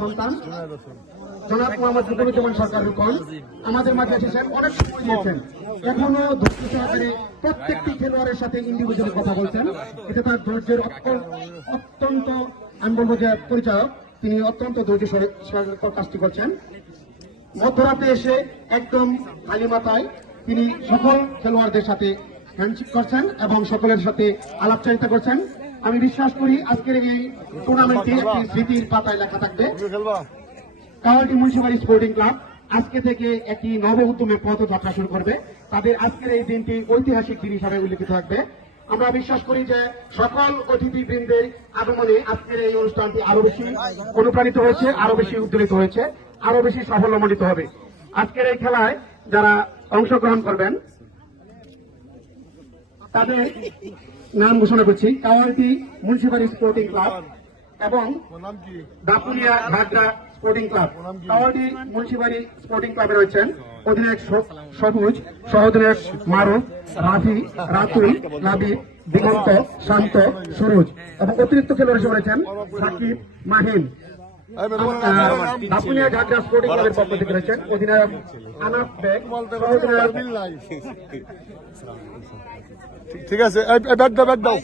সন্তান জনাব মোহাম্মদ মুকুরুজ্জামান সরকার রুকন আমাদের মাঝে এসেছেন, অনেক সময় দিয়েছেন, এখনো ধৈর্য সহকারে প্রত্যেকটি খেলোয়াড়ের সাথে ইন্ডিভিজুয়ালি কথা বলছেন। এতে তার ধৈর্যের অত্যন্ত আমি বলবো যে পরিচালক, তিনি অত্যন্ত ধৈর্য সহকারে কাজটি করছেন। মধ্যরাতে এসে একদম খালি মাথায় তিনি সকল খেলোয়াড়দের সাথে হ্যান্ডশেক করছেন এবং সকলের সাথে আলাপচারিতা করছেন। আমি বিশ্বাস করি আজকের এই টুর্নামেন্টে একটি স্মৃতির পাতায় লেখা থাকবে। কাওয়ালটি মুন্সিবাড়ি স্পোর্টিং ক্লাব আজকে থেকে একটি নব উদ্যমে পথযাত্রা শুরু করবে। তাদের আজকের এই দিনটি ঐতিহাসিক দিন হিসাবে উল্লেখিত থাকবে। আমরা বিশ্বাস করি যে সকল অতিথিবৃন্দের আগমনে আজকের এই অনুষ্ঠানটি আরো বেশি অনুপ্রাণিত হয়েছে, আরো বেশি উদ্দোলিত হয়েছে, আরো বেশি সাফল্যমণ্ডিত হবে। আজকের এই খেলায় যারা অংশগ্রহণ করবেন তাদের নাম ঘোষণা করছি। কাওয়ালটি মুন্সিবাড়ি স্পোর্টিং ক্লাব এবং দাপুরিয়া ঘাগড়া স্পোর্টিং ক্লাব। কাওয়ালটি মুন্সিবাড়ি স্পোর্টিং ক্লাবে রয়েছেন অধিনায়ক সবুজ, সহ-অধিনায়ক মারুফ, রাফি, রাতুল, নাবিব, দিগন্ত, শান্ত, সুরজ এবং অতিরিক্ত খেলোয়াড় হিসেবে রয়েছেন সাকিব, মাহিন। দাপুরিয়া ঘাগড়া স্পোর্টিং ক্লাবের পক্ষ থেকে রয়েছেন অধিনায়ক আনাফ বেগ, সহ-অধিনায়ক। ঠিক আছে, ব্যাট দাও